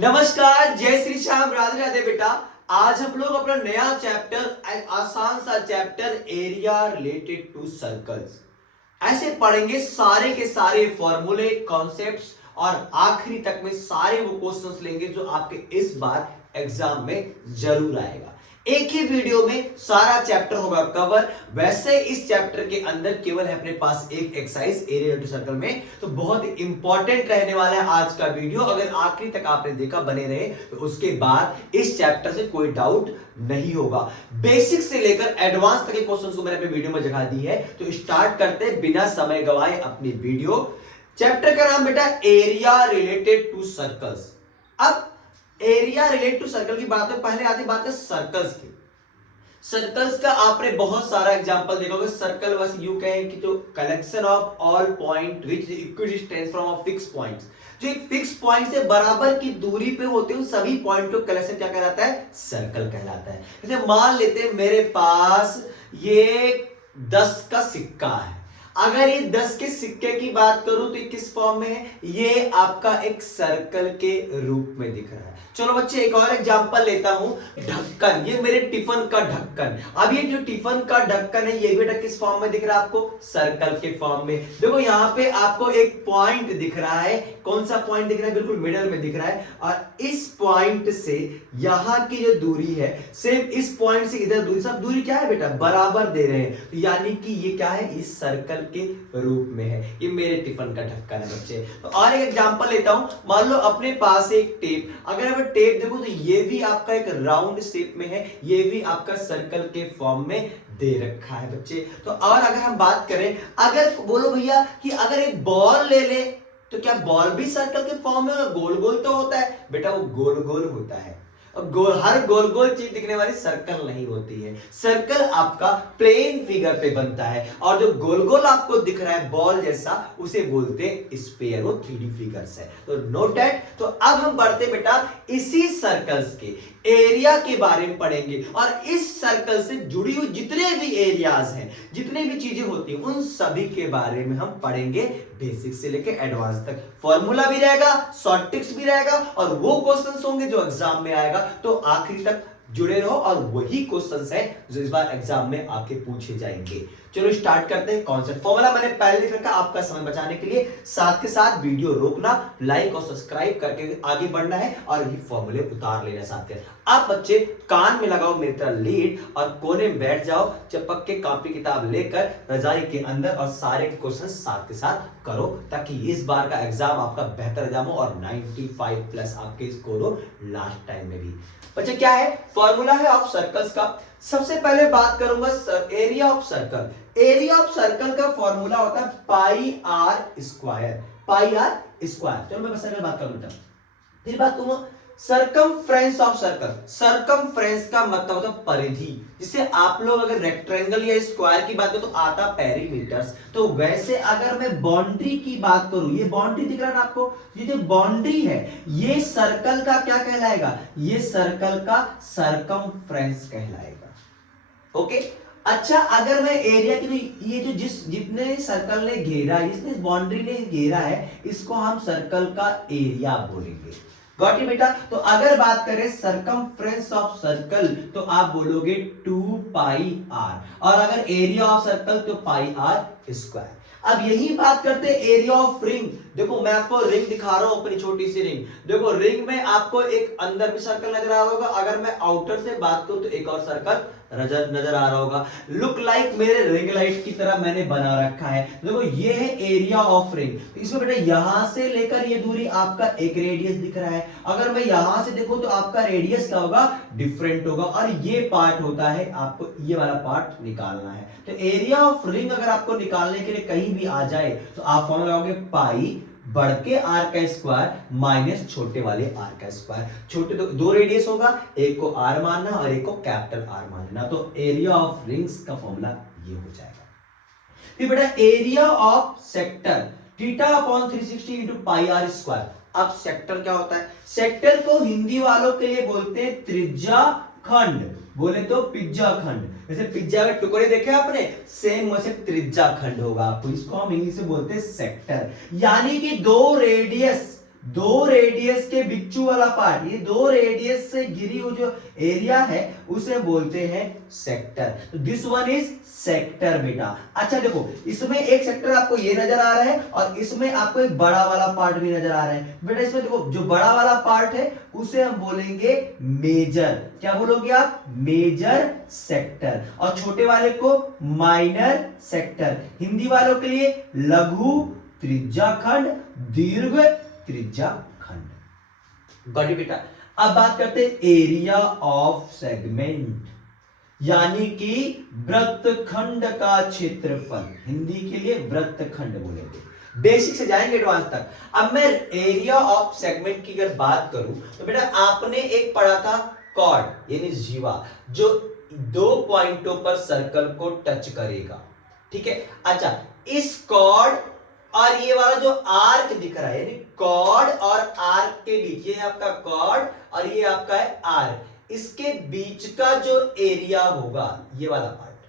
नमस्कार, जय श्री श्याम, राधे राधे बेटा। आज हम लोग अपना नया चैप्टर, आसान सा chapter area related to circles ऐसे पढ़ेंगे। सारे के सारे फॉर्मूले, कॉन्सेप्ट्स और आखिरी तक में सारे वो क्वेश्चंस लेंगे जो आपके इस बार एग्जाम में जरूर आएगा। एक ही वीडियो में सारा चैप्टर होगा कवर। वैसे इस चैप्टर के अंदर केवल है अपने पास एक एक्सरसाइज एरिया टू सर्कल में, तो बहुत इंपॉर्टेंट रहने वाला है आज का वीडियो। अगर आखिरी तक आपने देखा, बने रहे, तो उसके बाद इस चैप्टर से कोई डाउट नहीं होगा। बेसिक से लेकर एडवांस तक के क्वेश्चंस को मैंने अपने वीडियो में जगह दी है। तो स्टार्ट करते हैं बिना समय गवाए अपनी वीडियो। चैप्टर का नाम बेटा एरिया रिलेटेड टू सर्कल्स। अब एरिया रिलेटेड टू सर्कल की बात है, पहले आती बात है सर्कल्स की। सर्कल्स का आपने बहुत सारा एग्जांपल देखा होगा। सर्कल बस यूं कहें कि जो collection of all point which equidistance from a fix points, जो एक फिक्स पॉइंट से बराबर की दूरी पे होते हैं उन सभी पॉइंट को कलेक्शन क्या कहलाता है? सर्कल कहलाता है। जैसे मान लेते हैं मेरे पास ये 10 का सिक्का है। अगर ये 10 के सिक्के की बात करूं तो ये किस फॉर्म में है? ये आपका एक सर्कल के रूप में दिख रहा है। चलो बच्चे एक और एग्जांपल लेता हूं। ढक्कन, ये मेरे टिफिन का ढक्कन। अब ये जो टिफिन का ढक्कन है ये बेटा किस फॉर्म में दिख रहा है आपको? सर्कल के फॉर्म में। देखो यहां पे आपको एक पॉइंट दिख रहा है। कौन सा पॉइंट दिख रहा है? बिल्कुल मिडल में दिख रहा है। और इस पॉइंट से यहां की जो दूरी है, सेम इस पॉइंट से इधर दूरी, सब दूरी क्या है बेटा? बराबर दे रहे हैं। तो यानी कि ये क्या है? इस सर्कल के रूप में है। ये मेरे टिफिन का ढक्कन है बच्चे। तो और एक एग्जांपल लेता हूं। मान लो अपने पास एक टेप, अगर आप टेप देखो तो ये भी आपका एक राउंड शेप में है, ये भी आपका सर्कल के फॉर्म में दे रखा है बच्चे। तो और अगर हम बात करें, अगर बोलो भैया कि अगर एक बॉल ले ले तो क्या बॉल भी सर्कल के फॉर्म में गोल गोल तो होता है? बेटा वो गोल गोल होता है। हर गोल गोल चीज दिखने वाली सर्कल नहीं होती है। सर्कल आपका प्लेन फिगर पे बनता है, और जो गोल गोल आपको दिख रहा है बॉल जैसा, उसे बोलते हैं स्फीयर। वो 3D फिगर्स है। तो नोट दैट। तो अब हम बढ़ते बेटा इसी सर्कल्स के एरिया के बारे में पढ़ेंगे, और इस सर्कल से जुड़ी हुई जितने भी एरियाज हैं, जितने भी चीजें होती हैं, उन सभी के बारे में हम पढ़ेंगे, बेसिक से लेकर एडवांस तक। फॉर्मूला भी रहेगा, शॉर्ट ट्रिक्स भी रहेगा, और वो क्वेश्चंस होंगे जो एग्जाम में आएगा। तो आखिरी तक जुड़े रहो, और वही क्वेश्चंस है जो इस बार एग्जाम में आपके पूछे जाएंगे। चलो स्टार्ट करते हैं। कॉन्सेप्ट फॉर्मूला मैंने पहले लिख रखा, आपका समय बचाने के लिए। साथ के साथ वीडियो रोकना, लाइक और सब्सक्राइब करके आगे बढ़ना है, और ये फॉर्मूले उतार लेना साथ में। आप बच्चे कान में लगाओ मेरी तरह लीड, और कोने में बैठ जाओ, चपक के कॉपी किताब लेकर रजाई के अंदर, और सारे क्वेश्चन साथ के साथ करो, ताकि इस बार का एग्जाम आपका बेहतर एग्जाम हो और 95 प्लस आपके स्कोर हो लास्ट टाइम में भी। बच्चे क्या है? फॉर्मूला है ऑफ सर्कल्स का। सबसे पहले बात करूंगा area of circle. Area of circle का फॉर्मूला होता है pi R square. Pi R square. चलो मैं बस सर्कल बात करूं बेटा। फिर बात तुम सरकमफ्रेंस ऑफ सर्कल। सरकमफ्रेंस का मतलब होता है परिधि। जिसे आप लोग अगर रेक्टेंगल या स्क्वायर की बात करो तो आता पेरीमीटर्स। तो वैसे अगर मैं बाउंड्री की बात करूं, ये बाउंड्री दिख रहा है ना आपको? ये जो बाउंड्री है ये सर्कल का क्या कहलाएगा? ये सर्कल का सरकमफ्रेंस कहलाएगा। ओके। अच्छा, अगर मैं एरिया की, तो ये जो जितने सर्कल ने घेरा, जिसने बाउंड्री ने घेरा है, इसको हम सर्कल का एरिया बोलेंगे। गॉट इट बेटा? तो अगर बात करें सरकमफ्रेंस ऑफ सर्कल तो आप बोलोगे 2 पाई आर, और अगर एरिया ऑफ सर्कल तो पाई आर स्क्वायर। अब यही बात करते हैं एरिया ऑफ रिंग। देखो मैं आपको रिंग दिखा रहा हूं, अपनी छोटी सी रिंग। देखो रिंग में आपको एक अंदर भी सर्कल नजर आ रहा होगा, अगर मैं आउटर से बात करूं तो एक और सर्कल नजर आ रहा होगा। लुक लाइक मेरे रिंग लाइट की तरह मैंने बना रखा है। देखो ये है एरिया ऑफ रिंग। तो इसमें बेटा यहां से लेकर ये दूरी आपका एक रेडियस दिख रहा है। अगर मैं यहां से देखूं तो आपका रेडियस क्या होगा? डिफरेंट होगा। और ये पार्ट होता है, आपको ये वाला पार्ट निकालना है। तो एरिया ऑफ रिंग अगर आपको निकालने के लिए कहीं भी आ जाए तो आप फॉर्मूला लगाओगे पाई बढ़ के आर का स्क्वायर माइनस छोटे वाले आर का स्क्वायर। छोटे दो रेडियस होगा, एक को आर मानना और एक को कैपिटल आर मानना। तो एरिया ऑफ रिंग्स का फॉर्मूला ये हो जाएगा। फिर बेटा area of sector theta upon 360 into pi R square. अब सेक्टर क्या होता है? सेक्टर को हिंदी वालों के लिए बोलते हैं त्रिज्या खंड, बोले तो पिज्जा खंड। जैसे पिज्जा के टुकड़े देखे आपने, सेम वैसे त्रिज्या खंड होगा आपको। इसको हम इंग्लिश में बोलते हैं सेक्टर। यानी कि दो रेडियस दो रेडियस के बिच्चू वाला पार्ट, ये दो रेडियस से घिरी हुई जो एरिया है उसे बोलते हैं सेक्टर। तो दिस वन इज सेक्टर बेटा। अच्छा देखो, इसमें एक सेक्टर आपको ये नजर आ रहा है और इसमें आपको एक बड़ा वाला पार्ट भी नजर आ रहा है बेटा। इसमें देखो जो बड़ा वाला पार्ट है उसे हम बोलेंगे मेजर। क्या बोलोगे आप? Major sector. और छोटे वाले को माइनर सेक्टर। हिंदी वालों के लिए लघु त्रिज्याखंड, दीर्घ त्रिज्याखंड। गॉट इट बेटा। अब बात करते हैं एरिया ऑफ सेगमेंट, यानी कि वृत्तखंड का क्षेत्रफल। हिंदी के लिए वृत्तखंड बोलेंगे। बेसिक से जाएंगे एडवांस तक। अब मैं एरिया ऑफ सेगमेंट की अगर बात करूं तो बेटा आपने एक पढ़ा था कॉर्ड यानी जीवा, जो दो पॉइंटों पर सर्कल को टच करेगा। ठीक है। अच्छा, इस कॉर्ड और ये वाला जो आर्क दिख रहा है, यानी कॉर्ड और आर्क के बीच, ये है आपका कॉर्ड और ये आपका है आर्क, इसके बीच का जो एरिया होगा ये वाला पार्ट,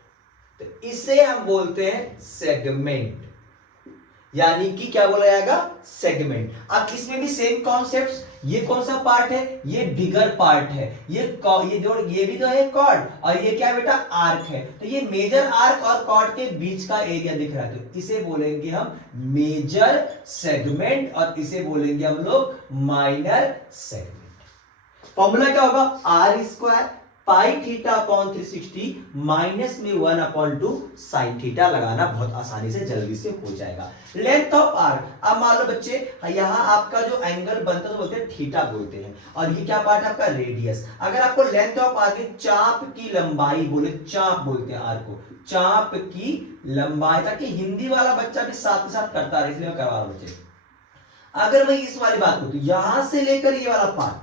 तो इसे हम बोलते हैं सेगमेंट, यानी कि क्या बोला जाएगा? सेगमेंट। अब इसमें भी सेम कॉन्सेप्ट्स। ये कौन सा पार्ट है? ये बिगर पार्ट है। ये भी तो है कॉर्ड और ये क्या बेटा? आर्क है। तो ये मेजर आर्क और कॉर्ड के बीच का एरिया दिख रहा है, तो इसे बोलेंगे हम मेजर सेगमेंट और इसे बोलेंगे हम लोग माइनर सेगमेंट। फॉर्मूला क्या होगा? R square pi theta upon 360 minus में 1/2 साइन थीटा लगाना बहुत आसानी से जल्दी से हो जाएगा। लेंथ ऑफ आर्क, अब मान लो बच्चे यहां आपका जो एंगल बनता है बोलते हैं थीटा बोलते हैं, और ये क्या पार्ट है आपका? रेडियस। अगर आपको लेंथ ऑफ आर्क चाप की लंबाई बोले, चाप बोलते हैं आर्क को, चाप की लंबाई, ताकि हिंदी वाला बच्चा भी साथ के साथ करता रहे, इसलिए मैं करवा रहा हूं बच्चे। अगर मैं इस वाली बात करूं तो यहां से लेकर ये वाला पार्ट,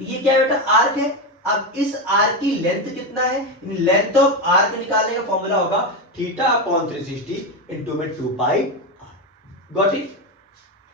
ये क्या बेटा? आर्क है। अब इस आर्क की लेंथ कितना है? लेंथ ऑफ आर्क निकालने का फॉर्मूला होगा थीटा अपॉन 360 इंटू में 2 pi R. Got it?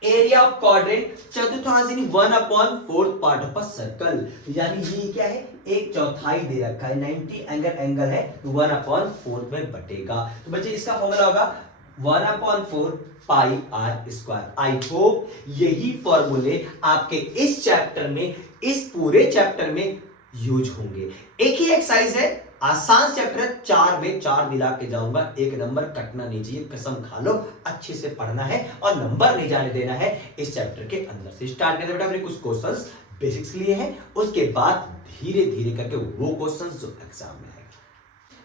Area of quadrant चतुर्थांश यानी 1/4 पार्ट ऑफ अ सर्कल, यानी ये क्या है? 1/4 दे रखा है। 90 एंगल है तो 1/4 में बटेगा। तो बच्चे इसका फॉर्मूला होगा 1/4 पाई आर स्क्वायर। आई होप यही फॉर्मूले आपके इस चैप्टर में, इस पूरे चैप्टर में यूज होंगे। एक ही एक्सरसाइज है, आसान चैप्टर 4 में 4 दिला के जाऊंगा, एक नंबर कटना नहीं चाहिए, कसम खा लो। अच्छे से पढ़ना है और नंबर नहीं जाने देना है इस चैप्टर के अंदर से। स्टार्ट करते बेटा, हमने कुछ क्वेश्चंस बेसिक्स लिए हैं, उसके बाद धीरे धीरे करके वो क्वेश्चंस जो एग्जाम में आएगा।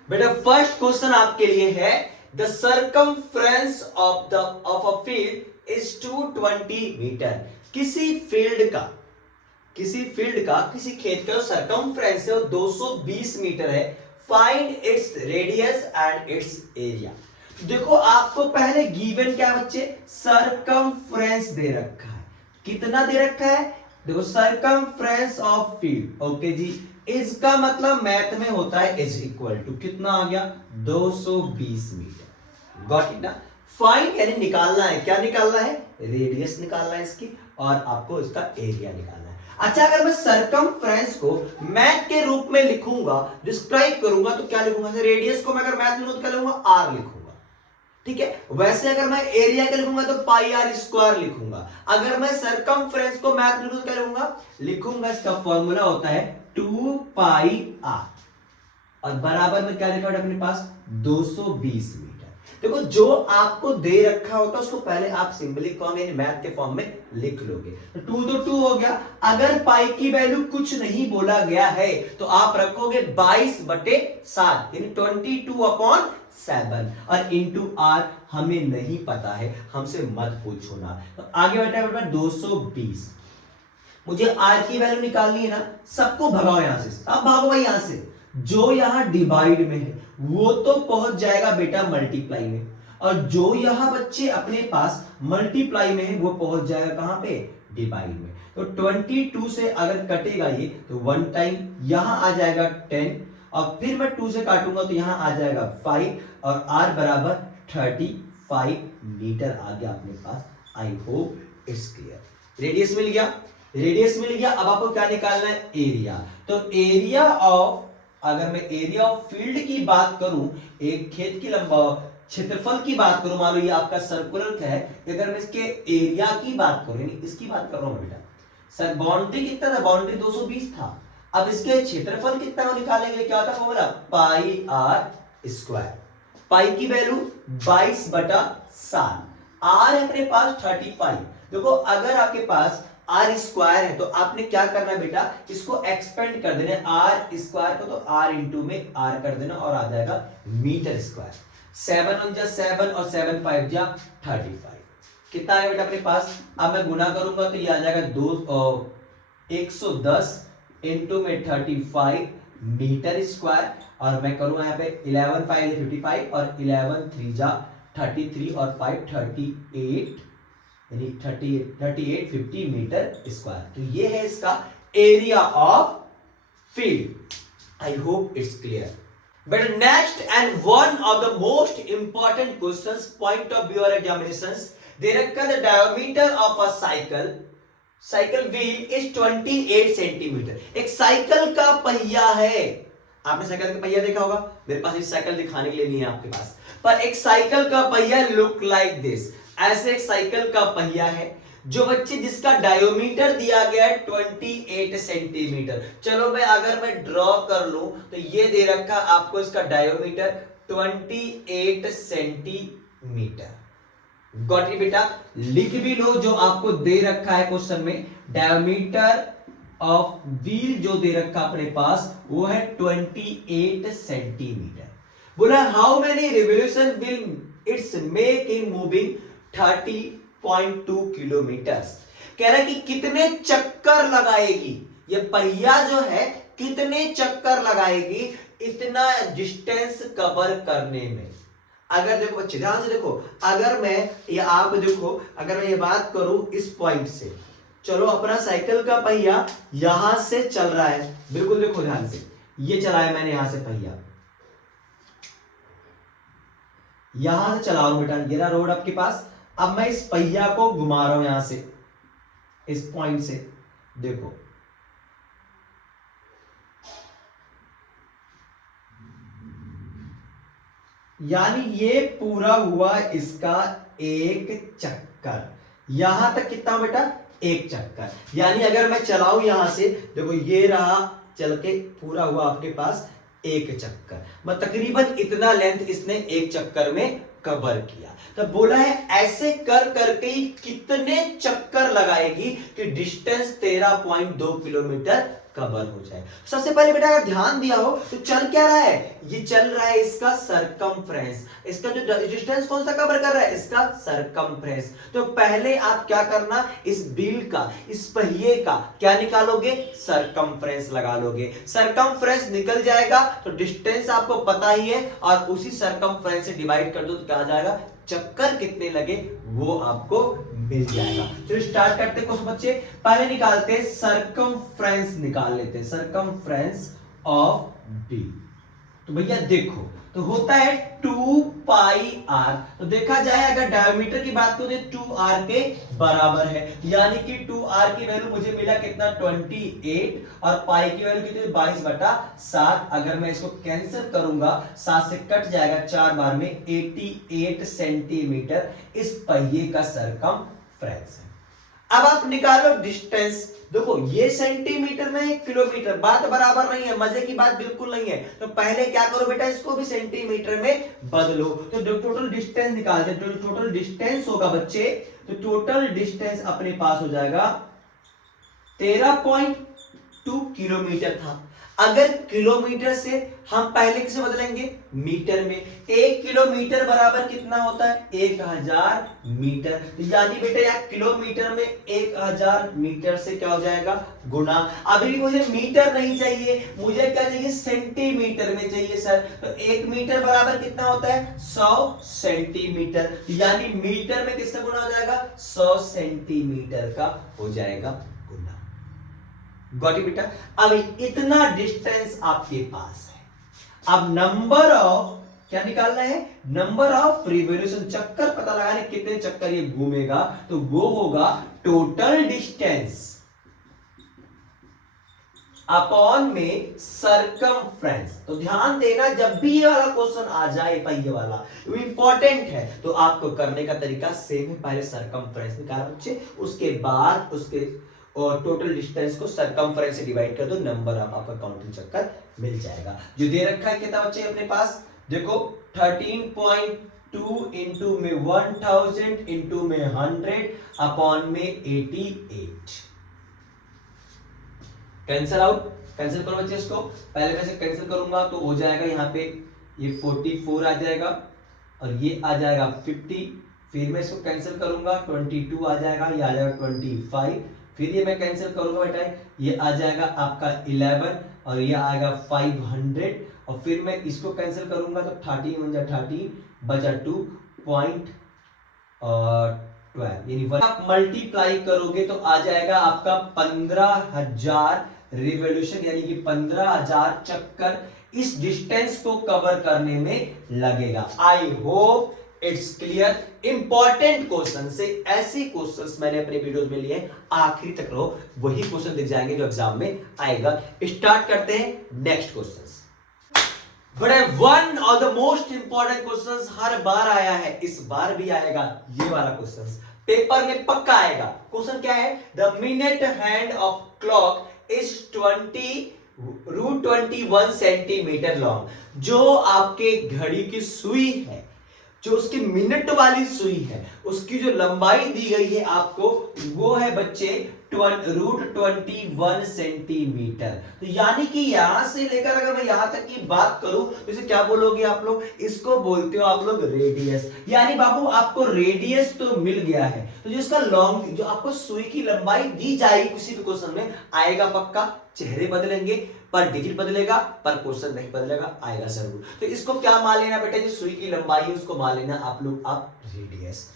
बेटा फर्स्ट क्वेश्चन आपके लिए है, the circumference of a field is 220 metre. किसी खेत का सर्कमफ्रेंस है वो 220 मीटर है। Find its radius and its area. देखो आपको पहले गिवन क्या बच्चे? सर्कमफ्रेंस दे रखा है। कितना दे रखा है? देखो सर्कमफ्रेंस ऑफ फील्ड, ओके जी, इसका मतलब मैथ में होता है इज इक्वल टू, कितना आ गया? 220 मीटर। गॉट इट ना? फाइंड यानी निकालना है। क्या निकालना है? रेडियस निकालना है इसकी, और आपको इसका एरिया निकालना है। अच्छा, अगर मैं सर्कमफ्रेंस को मैथ के रूप में लिखूंगा, डिस्क्राइब करूंगा, तो क्या लिखूंगा? रेडियस को मैं अगर मैथ में लिखूंगा तो क्या लिखूंगा? आर लिखूंगा। ठीक है। वैसे अगर मैं एरिया के लिखूंगा तो पाई आर स्क्वायर लिखूंगा। अगर मैं सर्कमफ्रेंस को मैथ में लिखूंगा तो क्या लिखूंगा? इसका फॉर्मूला होता है 2 पाई आर, और बराबर में क्या लिखा है अपने पास? 220 मीटर। देखो जो आपको दे रखा होता है उसको पहले आप सिंबलिक फॉर्म यानी मैथ के फॉर्म में लिख लोगे। तो 2 तो 2 हो गया। अगर पाई की वैल्यू कुछ नहीं बोला गया है तो आप रखोगे 22/7 यानी 22/7, और इंटू आर हमें नहीं पता है, हमसे मत पूछो ना। तो आगे बेटा 220, मुझे आर की वैल्यू निकालनी है ना। सबको भगाओ यहां से, अब भागो भाई यहां से। जो यहां डिवाइड में है वो तो पहुंच जाएगा बेटा मल्टीप्लाई में, और जो यहां बच्चे अपने पास मल्टीप्लाई में है वो पहुंच जाएगा कहां पे? डिवाइड में। तो 22 से अगर कटेगा ये तो 1 टाइम यहां आ जाएगा 10, और फिर मैं 2 से काटूंगा तो यहां आ जाएगा 5, और आर बराबर 35 मीटर आ गया अपने पास। I hope it's clear. Radius मिल गया। अब आपको क्या निकालना है? एरिया। तो एरिया ऑफ, अगर मैं एरिया ऑफ फील्ड की बात करूं, एक खेत की लंबाई, क्षेत्रफल की बात करूं, मान लो ये आपका सर्कुलर है, अगर मैं इसके एरिया की बात करूं, यानी इसकी बात कर रहा हूं बेटा, सर बाउंड्री कितना था, बाउंड्री 220 था, अब इसके क्षेत्रफल कितना हो निकालने के लिए क्या होता है फॉर्मूला, पाई आर स्क्वायर। पाई की वैल्यू 22/7, आर है अपने पास 35। देखो अगर आपके पास आर स्क्वायर है तो आपने क्या करना है बेटा, इसको एक्सपेंड कर देना, आर स्क्वायर को तो आर इंटू में आर कर देना और आ जाएगा मीटर स्क्वायर। 7 1 जा 7 और 7 5 जा 35, कितना है बेटा अपने पास। अब मैं गुना करूंगा तो ये आ जाएगा 110 इंटू में 35 मीटर स्क्वायर, और मैं करूंगा यहाँ पे 11 5 55 और 11 3 जा 33 और 5 38, यानी 38 50 मीटर स्क्वायर। तो ये है इसका area of field. I hope it's clear. But next and one of the most important questions point of view और एग्जामिनेशंस, दे रखा the diameter of a cycle wheel is 28 centimetre. एक साइकिल का पहिया है, आपने साइकिल का पहिया देखा होगा, मेरे पास इस साइकिल दिखाने के लिए नहीं है आपके पास, पर एक साइकिल का पहिया लुक लाइक दिस, ऐसे एक साइकिल का पहिया है जो बच्चे जिसका डायोमीटर दिया गया है 28 सेंटीमीटर। चलो अगर मैं ड्रॉ कर लूं तो ये दे रखा आपको इसका डायोमीटर 28 सेंटीमीटर। गॉट इट बेटा, लिख भी लो जो आपको दे रखा है क्वेश्चन में, डायोमीटर ऑफ व्हील जो दे रखा अपने पास वो है 28 सेंटीमीटर। बोला how many revolution will it's make in moving 30.2 kilometre. कह रहा है कि कितने चक्कर लगाएगी ये पहिया जो है, कितने चक्कर लगाएगी इतना डिस्टेंस कवर करने में। अगर देखो बच्चे ध्यान से देखो, अगर मैं ये आप देखो, अगर मैं ये बात करूं इस पॉइंट से, चलो अपना साइकिल का पहिया यहां से चल रहा है, बिल्कुल देखो ध्यान से, ये चला है मैंने यहां से पहिया, यहां से चला रहा हूं बेटा, ये रहा रोड आपके पास। अब मैं इस पहिया को घुमा रहा हूं यहां से, इस पॉइंट से, देखो यानी ये पूरा हुआ इसका एक चक्कर। यहां तक कितना बेटा, एक चक्कर। यानी अगर मैं चलाऊं यहां से, देखो ये रहा चल के पूरा हुआ आपके पास एक चक्कर, मतलब तकरीबन इतना लेंथ इसने एक चक्कर में कवर किया। तो बोला है ऐसे कर करके कितने चक्कर लगाएगी कि डिस्टेंस 13.2 किलोमीटर कवर हो जाए। सबसे पहले बेटा अगर ध्यान दिया हो तो चल क्या रहा है, ये चल रहा है इसका सरकमफ्रेंस, इसका जो डिस्टेंस कौन सा कवर कर रहा है, इसका सरकमफ्रेंस। तो पहले आप क्या करना, इस व्हील का, इस पहिए का क्या निकालोगे, सरकमफ्रेंस लगा लोगे। सरकमफ्रेंस निकल जाएगा तो डिस्टेंस आपको पता ही है, और उसी सरकमफ्रेंस से डिवाइड कर दो तो क्या आ जाएगा, चक्कर कितने लगे वो आपको मिल जाएगा। चलो स्टार्ट करते हैं कुछ बच्चे, पहले निकालते हैं सरकमफ्रेंस, निकाल लेते हैं सरकमफ्रेंस ऑफ बी। तो भैया देखो तो होता है 2 पाई आर। तो देखा जाए अगर डायमीटर की बात करें 2 आर के बराबर है, यानी कि 2 आर की वैल्यू मुझे मिला कितना 28, और पाई की वैल्यू कितनी 22/7। अगर मैं इसको कैंसिल करूंगा 7 से कट जाएगा 4 बार में, 88 सेंटीमीटर इस पहिए का सरकमफ्रेंस है। अब आप निकालो डिस्टेंस, देखो ये सेंटीमीटर में किलोमीटर, बात बराबर नहीं है, मजे की बात बिल्कुल नहीं है। तो पहले क्या करो बेटा, इसको भी सेंटीमीटर में बदलो। तो टोटल डिस्टेंस निकालते हैं, टोटल डिस्टेंस होगा बच्चे, तो टोटल डिस्टेंस अपने पास हो जाएगा 13.2 किलोमीटर था। अगर किलोमीटर से हम पहले किसे बदलेंगे, मीटर में। 1 किलोमीटर बराबर कितना होता है, 1000 मीटर। यानी बेटा यार किलोमीटर में 1000 मीटर से क्या हो जाएगा, गुना। अभी मुझे मीटर नहीं चाहिए, मुझे क्या चाहिए, सेंटीमीटर में चाहिए सर। तो 1 मीटर बराबर कितना होता है, 100 सेंटीमीटर। यानी मीटर में किसका गुना हो जाएगा, 100 सेंटीमीटर का हो जाएगा गुना। गॉट इट बेटा। अब इतना डिस्टेंस आपके पास है, अब नंबर ऑफ क्या निकालना है, नंबर ऑफ रिवोल्यूशन, चक्कर पता लगाने कितने चक्कर ये घूमेगा, तो वो होगा टोटल डिस्टेंस अपॉन में सरकमफ्रेंस। तो ध्यान देना, जब भी ये वाला क्वेश्चन आ जाए पहिए वाला, वो इंपॉर्टेंट है, तो आपको करने का तरीका सेम है। पहले सरकमफ्रेंस निकाला बच्चे, उसके बाद उसके और टोटल डिस्टेंस को सरकमफ्रेंस से डिवाइड कर दो, नंबर आपका काउंटिंग चक्कर मिल जाएगा। जो दे रखा है कितना बच्चे अपने पास, देखो 13.2 इंटू में 1000 इंटू में 100 अपॉन में 88। कैंसल आउट, कैंसिल करो बच्चे इसको। पहले मैं से कैंसिल करूंगा तो हो जाएगा यहाँ पे ये 44 आ जाएगा और ये आ जाएगा 50। फिर मैं इसको कैंसिल करूंगा 22 आ जाएगा, ये आ जाएगा 25। फिर ये मैं कैंसिल करूंगा बेटा, ये आ जाएगा आपका 11 और ये आएगा 500। और फिर मैं इसको कैंसिल करूंगा तो 13 बचा 2.12, यानी आप मल्टीप्लाई करोगे तो आ जाएगा आपका 15,000 रिवॉल्यूशन, यानी कि 15,000 चक्कर इस डिस्टेंस को कवर करने में लगेगा। आई hope it's clear. Important question से ऐसे क्वेश्चंस मैंने अपने वीडियोस में लिए, आखिरी तक रहो, वही क्वेश्चन दिख जाएंगे जो एग्जाम में आएगा। स्टार्ट करते हैं next question. But one of the most important questions हर बार आया है, इस बार भी आएगा ये वाला क्वेश्चन, पेपर में पक्का आएगा। क्वेश्चन क्या है, the minute hand of clock is 20√21 centimetre long. जो आपके घड़ी की सुई है, जो उसकी मिनट वाली सुई है, उसकी जो लंबाई दी गई है आपको, वो है बच्चे √21 सेंटीमीटर। तो यानी कि यहां से लेकर अगर मैं यहां तक की बात करूं तो इसे क्या बोलोगे आप लोग, इसको बोलते हो आप लोग रेडियस। यानी बाबू आपको रेडियस तो मिल गया है, तो जो इसका लॉन्ग, जो आपको सुई की लंबाई दी जाएगी किसी भी क्वेश्चन में, आएगा पक्का। चेहरे बदलेंगे पर डिजिट बदलेगा, पर क्वेश्चन नहीं बदलेगा, आएगा जरूर। तो इसको क्या मान लेना बेटा, जो सुई की लंबाई है उसको मान लेना आप लोग आप radius.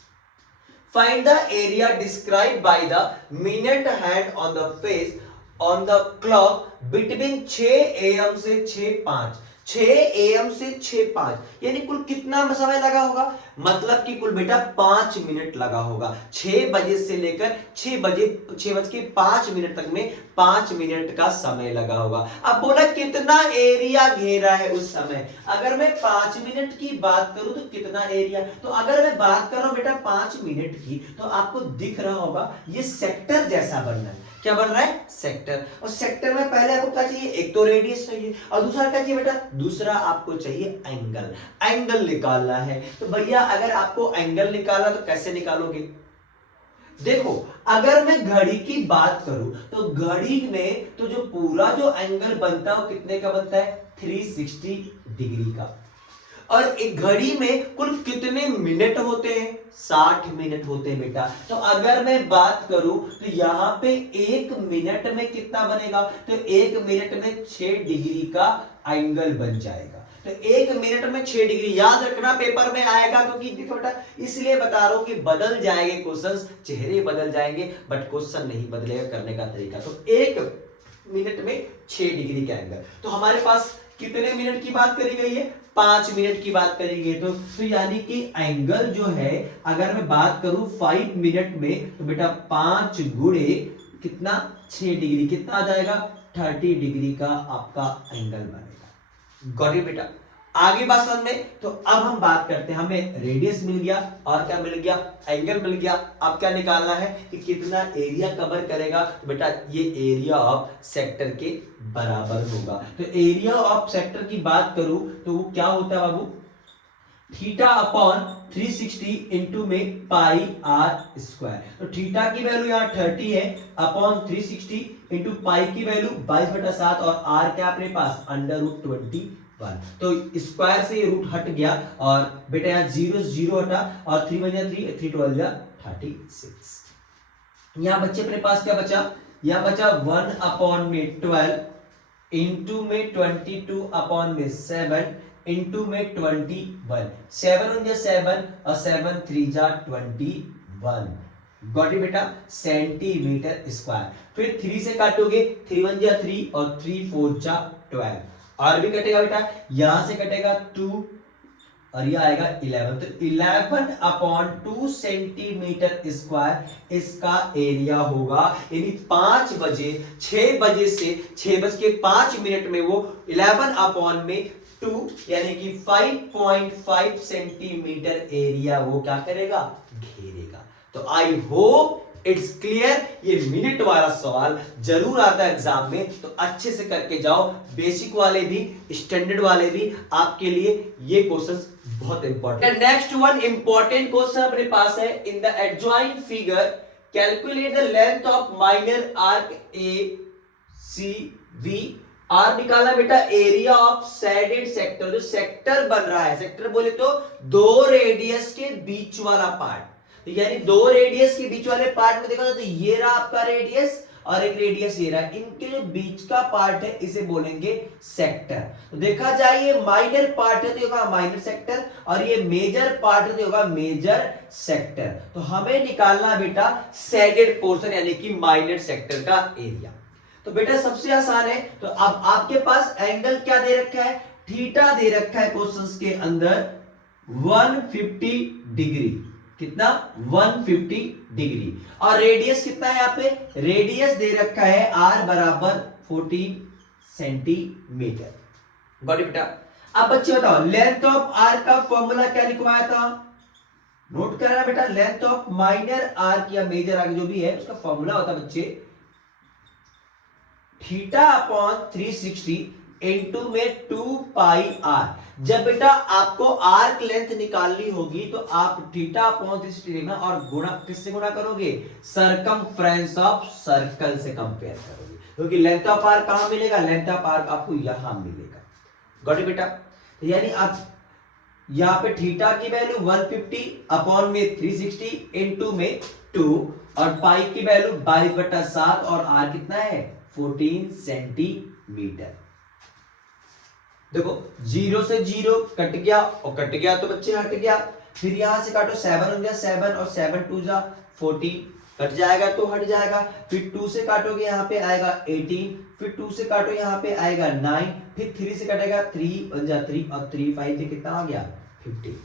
Find the area described by the minute hand on the face on the clock between 6 AM से 6:05। 6 AM से 6:05 यानी कुल कितना समय लगा होगा, मतलब कि कुल बेटा 5 मिनट लगा होगा। 6 बजे से लेकर 6:05 तक में 5 मिनट का समय लगा होगा। अब बोला कितना एरिया घेरा है उस समय। अगर मैं 5 मिनट की बात करूं तो कितना एरिया, तो अगर मैं बात कर रहा हूं बेटा 5 मिनट की, तो आपको दिख रहा होगा ये सेक्टर जैसा बन रहा है। क्या बन रहा है, सेक्टर। और सेक्टर में पहले आपको क्या चाहिए, एक तो रेडियस चाहिए और दूसरा क्या चाहिए बेटा, दूसरा आपको चाहिए एंगल। एंगल निकालना है तो भैया अगर आपको एंगल निकालना तो कैसे निकालोगे, देखो अगर मैं घड़ी की बात करूं तो घड़ी में तो जो पूरा जो एंगल बनता है वो कितने का बनता है, 360 डिग्री का। और एक घड़ी में कुल कितने मिनट होते हैं, 60 मिनट होते हैं बेटा। तो अगर मैं बात करूं तो यहां पे 1 मिनट में कितना बनेगा, तो 1 मिनट में 6 डिग्री का एंगल बन जाएगा। तो 1 मिनट में 6 डिग्री, याद रखना पेपर में आएगा, क्योंकि देखो बेटा इसलिए बता रहा हूं कि बदल जाएंगे क्वेश्चंस, चेहरे बदल जाएंगे बट क्वेश्चन नहीं बदलेगा करने का तरीका। तो 1 मिनट में 6 डिग्री का एंगल। तो हमारे पास कितने मिनट की बात करी गई है, 5 मिनट की बात करी गई। तो यानी कि एंगल जो है, अगर मैं बात करूं 5 मिनट में, तो बेटा 5 गुणे कितना, 6 डिग्री, कितना आ जाएगा, 30 डिग्री का आपका एंगल बनेगा। गॉट इट बेटा। आगे बात समझ में, तो अब हम बात करते हैं, हमें रेडियस मिल गया और क्या मिल गया, एंगल मिल गया। अब क्या निकालना है कि कितना एरिया कवर करेगा, तो बेटा ये एरिया ऑफ सेक्टर के बराबर होगा। तो एरिया ऑफ सेक्टर की बात करूं तो वो क्या होता है बाबू, थीटा अपॉन 360 इंटू में पाई आर स्क्वायर। तो थीटा की वैल्यू यहाँ 30 है, अपॉन 360 इंटू पाई की वैल्यू 22/7 और आर क्या अपने पास √21। तो स्क्वायर से ये रूट हट गया और बेटा यहाँ 0 0 हटा और 3 1 3 3 12 36। यहाँ बच्चे अपने पास क्या बचा, यहाँ बचा 1 अपॉन में 12 इंटू में 22 अपॉन में 7 इंटू में 21। 7 1 7 और 7 3 21। गॉट इट बेटा, सेंटीमीटर स्क्वायर। फिर 3 से काटोगे, 3 1 3 और 3 4 12 और भी कटेगा बेटा, यहां से कटेगा 2 और ये आएगा 11, तो 11/2 सेंटीमीटर स्क्वायर इसका एरिया होगा। यानी 5 बजे 6 बजे से 6:05 में वो 11/2 यानी कि 5.5 सेंटीमीटर एरिया वो क्या करेगा, घेरेगा। तो आई होप इट्स क्लियर। ये मिनट वाला सवाल जरूर आता है एग्जाम में, तो अच्छे से करके जाओ। बेसिक वाले भी स्टैंडर्ड वाले भी आपके लिए ये क्वेश्चंस बहुत important. Next one important question अपने पास है। In the adjoining figure calculate the length of minor arc A C B. R निकाला बेटा एरिया ऑफ सैडेड सेक्टर, जो सेक्टर बन रहा है, सेक्टर बोले तो दो रेडियस के बीच वाला पार्ट, यानी दो रेडियस के बीच वाले पार्ट में देखा तो ये रहा आपका रेडियस और एक रेडियस ये रहा, इनके जो बीच का पार्ट है इसे बोलेंगे सेक्टर। तो देखा जाए ये माइनर पार्ट है तो होगा माइनर सेक्टर, और ये मेजर पार्ट है तो होगा मेजर सेक्टर। तो हमें निकालना बेटा सैडेड पोर्शन यानी कि माइनर सेक्टर का एरिया। तो बेटा सबसे आसान है, तो अब आपके पास एंगल क्या दे रखा है, थीटा दे रखा है क्वेश्चंस के अंदर 150 डिग्री। कितना, 150 डिग्री। और रेडियस कितना है यहाँ पे, रेडियस दे रखा है r बराबर 14 सेंटीमीटर। गॉट इट बेटा। अब बच्चे बताओ लेंथ ऑफ r का फॉर्मूला क्या लिखवाया था, नोट करना बेटा। लेंथ ऑफ माइनर आर्क या मेजर आर्क जो भी है उसका फॉर्मूला होता है बच्चे θ/360 इनटू में 2 पाई r। जब बेटा आपको आर्क लेंथ निकालनी होगी तो आप θ/360 लेना और गुणा किससे गुणा करोगे, सरकमफ्रेंस ऑफ सर्कल से कंपेयर करोगे, क्योंकि लेंथ ऑफ आर्क कहां मिलेगा, लेंथ ऑफ आर्क आपको यहां मिलेगा। गॉट इट बेटा। यानी आप यहां पे थीटा की वैल्यू 150/360 इनटू में 2 और पाई की वैल्यू 22/7 और आर कितना है 14 सेंटीमीटर। देखो 0 से 0 कट गया और कट गया तो बच्चे हट गया, फिर यहां से काटो 7 हो गया 7 और 7 2 जा 14 कट जाएगा तो हट जाएगा, फिर 2 से काटोगे यहाँ पे आएगा 18, फिर 2 से काटो यहाँ पे आएगा 9, फिर 3 से काटेगा 3 बन जा 3 और 3 5 पे कितना आ गया 50।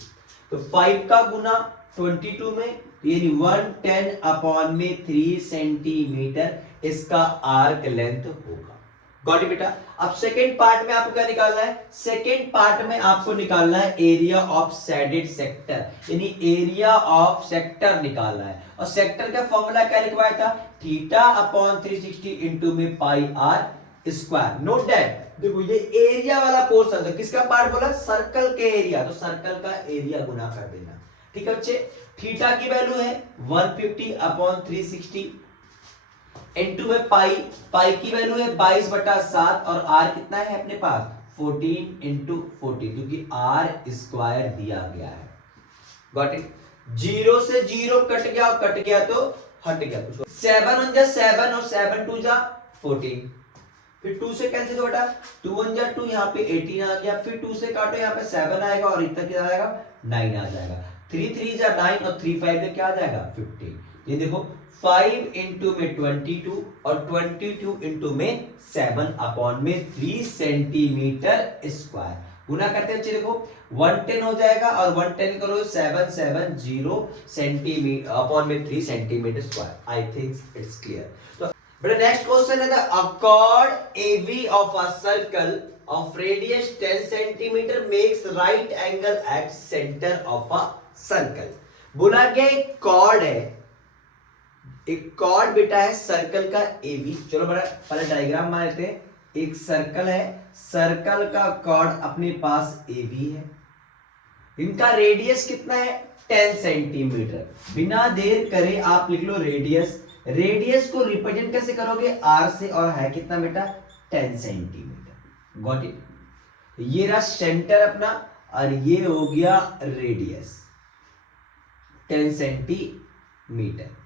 तो 5 का गुना 22 में यानी 110/3 सेंटीमीटर इसका आर्क लेंथ होगा। गॉट इट बेटा। अब सेकेंड पार्ट में आपको क्या निकालना है, सेकेंड पार्ट में आपको निकालना है एरिया ऑफ सैडेड सेक्टर, यानी एरिया ऑफ सेक्टर निकालना है। और सेक्टर का फॉर्मूला क्या लिखवाया था, θ/360 इनटू में पाई r स्क्वायर। नोट दैट, देखो ये एरिया वाला पोर्शन है, किसका पार्ट बोला, सर्कल के एरिया, तो सर्कल का एरिया गुना कर देना। ठीक है बच्चे। थीटा की वैल्यू है 150/360 इनटू में पाई की वैल्यू है 22/7 और r कितना है अपने पास 14 इंटू 40, क्योंकि r स्क्वायर दिया गया है। Got it. 0 से 0 कट गया तो हट गया, 7 1 जा 7 और 7 2 जा 14, फिर 2 से कैंसिल बेटा 2 1 जा 2, यहाँ पे 18 आ गया, फिर 2 से काटो यहाँ पे 7 आएगा और इतना क्या आएगा 9 आ जाएगा, 3 3 जा 9 और 3 5 में क्या आ जाएगा 15। ये देखो 5 इंटू में 22 और 22 इंटू में 7/3 सेंटीमीटर स्क्वायर। गुना करते हैं देखो 110 हो जाएगा और 110 करो 770 सेंटीमीटर/3 centimetre square. I think it's clear. तो बेटा नेक्स्ट क्वेश्चन है, the a chord AB of a circle of radius 10 centimetre makes right angle at centre of a circle. बोला गया एक कॉर्ड है, एक कॉर्ड बेटा है सर्कल का AB। चलो बड़ा पहले डायग्राम मान लेते हैं। एक सर्कल है, सर्कल का कॉर्ड अपने पास AB है, इनका रेडियस कितना है 10 सेंटीमीटर। बिना देर करे आप लिख लो रेडियस। रेडियस को रिप्रेजेंट कैसे करोगे R से, और है कितना बेटा 10 सेंटीमीटर। Got it. ये रहा सेंटर अपना और ये हो गया radius 10 centimetre.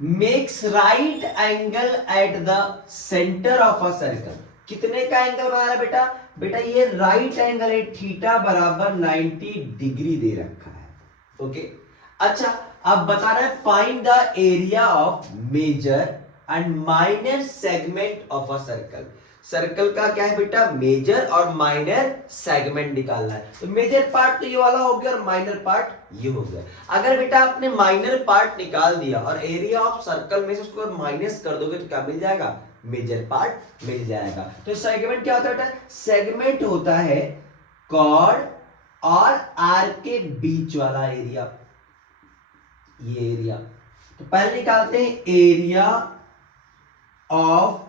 Makes right angle at the centre of a circle. कितने का एंगल बना रहा है बेटा, बेटा ये राइट एंगल है, थीटा बराबर 90 डिग्री दे रखा है। ओके अच्छा, अब बता रहा है find the area of major and minor segment of a circle. Circle का क्या है बेटा, मेजर और माइनर सेगमेंट निकालना है। तो मेजर पार्ट तो ये वाला हो गया और माइनर पार्ट ये हो गया। अगर बेटा आपने माइनर पार्ट निकाल दिया और एरिया ऑफ सर्कल में से उसको माइनस कर दोगे तो क्या मिल जाएगा, मेजर पार्ट मिल जाएगा। तो सेगमेंट क्या होता है बेटा, सेगमेंट होता है कॉर्ड और आर के बीच वाला एरिया, ये एरिया। तो पहले निकालते हैं एरिया ऑफ